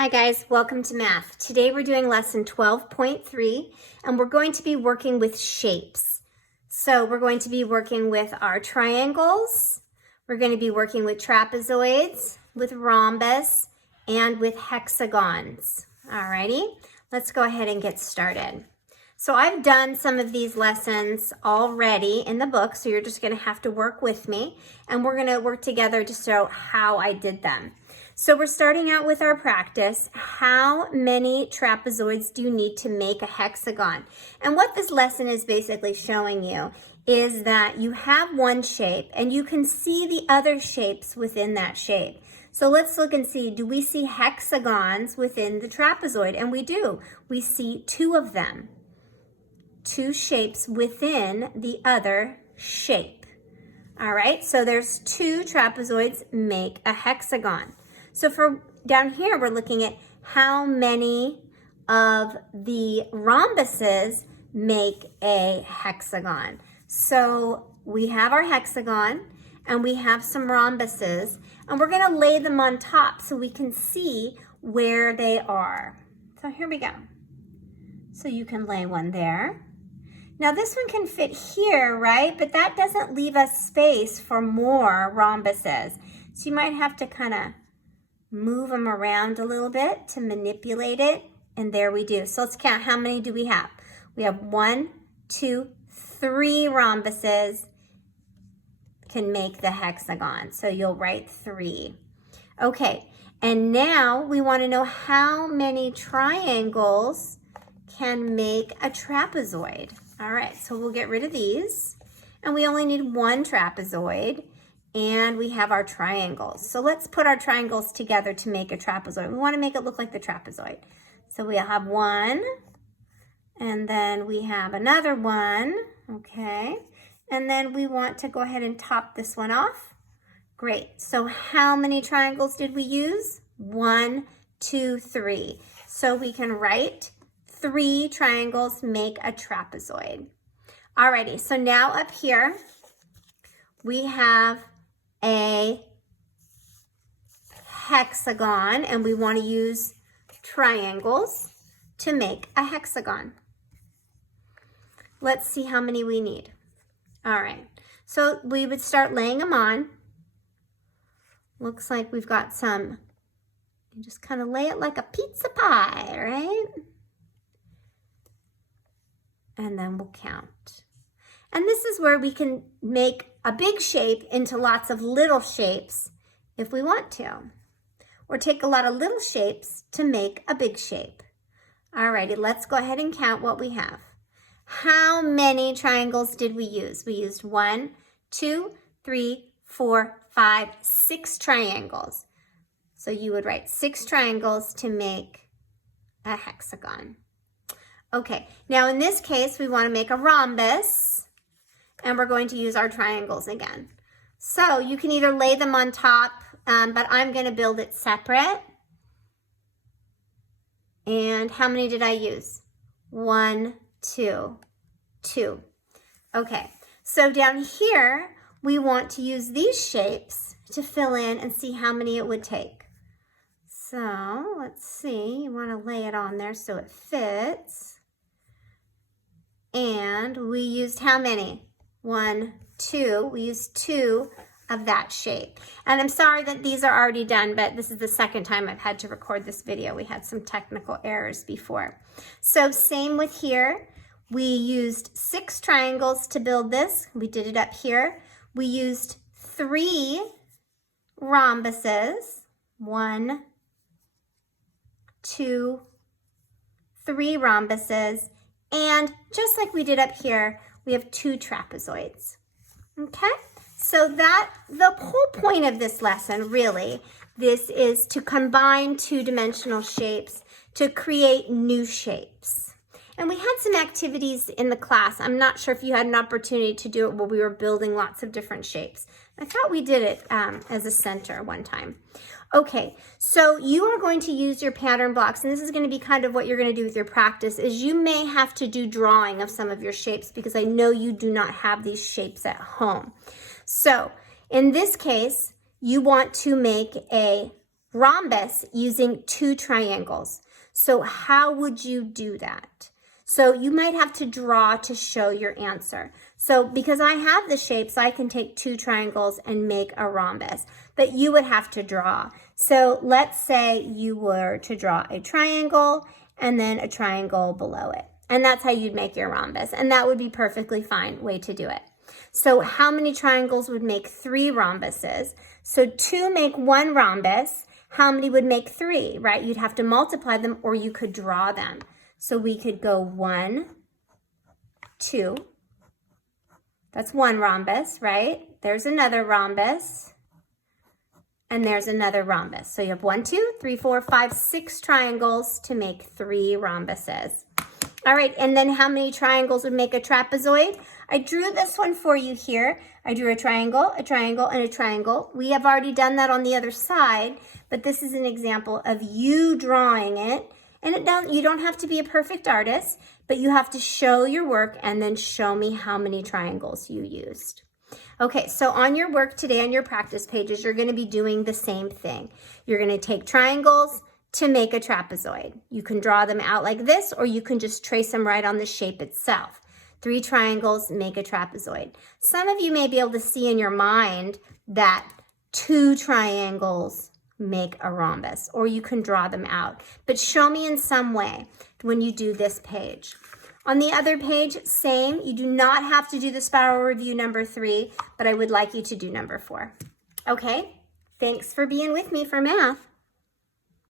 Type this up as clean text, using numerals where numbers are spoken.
Hi guys, welcome to math. Today we're doing lesson 12.3 and we're going to be working with shapes. So we're going to be working with our triangles, we're going to be working with trapezoids, with rhombus, and with hexagons. Alrighty, let's go ahead and get started. So I've done some of these lessons already in the book, so you're just going to have to work with me and we're going to work together to show how I did them. So we're starting out with our practice. How many trapezoids do you need to make a hexagon? And what this lesson is basically showing you is that you have one shape and you can see the other shapes within that shape. So let's look and see, do we see hexagons within the trapezoid? And we do. We see two of them. Two shapes within the other shape. All right, so there's two trapezoids make a hexagon. So for down here, we're looking at how many of the rhombuses make a hexagon. So we have our hexagon and we have some rhombuses and we're going to lay them on top so we can see where they are. So here we go. So you can lay one there. Now this one can fit here, right? But that doesn't leave us space for more rhombuses. So you might have to kind of move them around a little bit to manipulate it. And there we do. So let's count. How many do we have? We have 1, 2, 3 rhombuses can make the hexagon. So you'll write 3. Okay. And now we want to know how many triangles can make a trapezoid. All right. So we'll get rid of these. And we only need one trapezoid. And we have our triangles. So let's put our triangles together to make a trapezoid. We want to make it look like the trapezoid. So we'll have one, and then we have another one, okay? And then we want to go ahead and top this one off. Great. So how many triangles did we use? 1, 2, 3. So we can write 3 triangles make a trapezoid. Alrighty, so now up here, we have a hexagon and we want to use triangles to make a hexagon. Let's see how many we need. All right, so we would start laying them on. Looks like we've got some, you just kind of lay it like a pizza pie, right? And then we'll count. And this is where we can make a big shape into lots of little shapes if we want to. Or take a lot of little shapes to make a big shape. Alrighty, let's go ahead and count what we have. How many triangles did we use? We used 1, 2, 3, 4, 5, 6 triangles. So you would write 6 triangles to make a hexagon. Okay, now in this case, we want to make a rhombus. And we're going to use our triangles again. So you can either lay them on top, but I'm going to build it separate. And how many did I use? 1, 2, 2. Okay, so down here, we want to use these shapes to fill in and see how many it would take. So let's see, you want to lay it on there so it fits. And we used how many? 1, 2. We used 2 of that shape. And I'm sorry that these are already done, but this is the second time I've had to record this video. We had some technical errors before. So same with here. We used 6 triangles to build this. We did it up here. We used 3 rhombuses. 1, 2, 3 rhombuses. And just like we did up here, we have 2 trapezoids, okay? So the whole point of this lesson, really, this is to combine 2-dimensional shapes to create new shapes. And we had some activities in the class. I'm not sure if you had an opportunity to do it where we were building lots of different shapes. I thought we did it as a center one time. Okay, so you are going to use your pattern blocks, and this is going to be kind of what you're going to do with your practice, is you may have to do drawing of some of your shapes because I know you do not have these shapes at home. So in this case, you want to make a rhombus using 2 triangles. So how would you do that? So you might have to draw to show your answer. So because I have the shapes, I can take 2 triangles and make a rhombus, but you would have to draw. So let's say you were to draw a triangle and then a triangle below it. And that's how you'd make your rhombus. And that would be perfectly fine way to do it. So how many triangles would make 3 rhombuses? So 2 make 1 rhombus. How many would make 3, right? You'd have to multiply them or you could draw them. So we could go 1, 2. That's 1 rhombus, right? There's another rhombus. And there's another rhombus. So you have 1, 2, 3, 4, 5, 6 triangles to make 3 rhombuses. All right, and then how many triangles would make a trapezoid? I drew this one for you here. I drew a triangle, and a triangle. We have already done that on the other side, but this is an example of you drawing it. And you don't have to be a perfect artist, but you have to show your work and then show me how many triangles you used. Okay, so on your work today, on your practice pages, you're gonna be doing the same thing. You're gonna take triangles to make a trapezoid. You can draw them out like this, or you can just trace them right on the shape itself. 3 triangles make a trapezoid. Some of you may be able to see in your mind that 2 triangles make a rhombus, or you can draw them out. But show me in some way when you do this page. On the other page, same. You do not have to do the spiral review number 3, but I would like you to do number 4. Okay, thanks for being with me for math.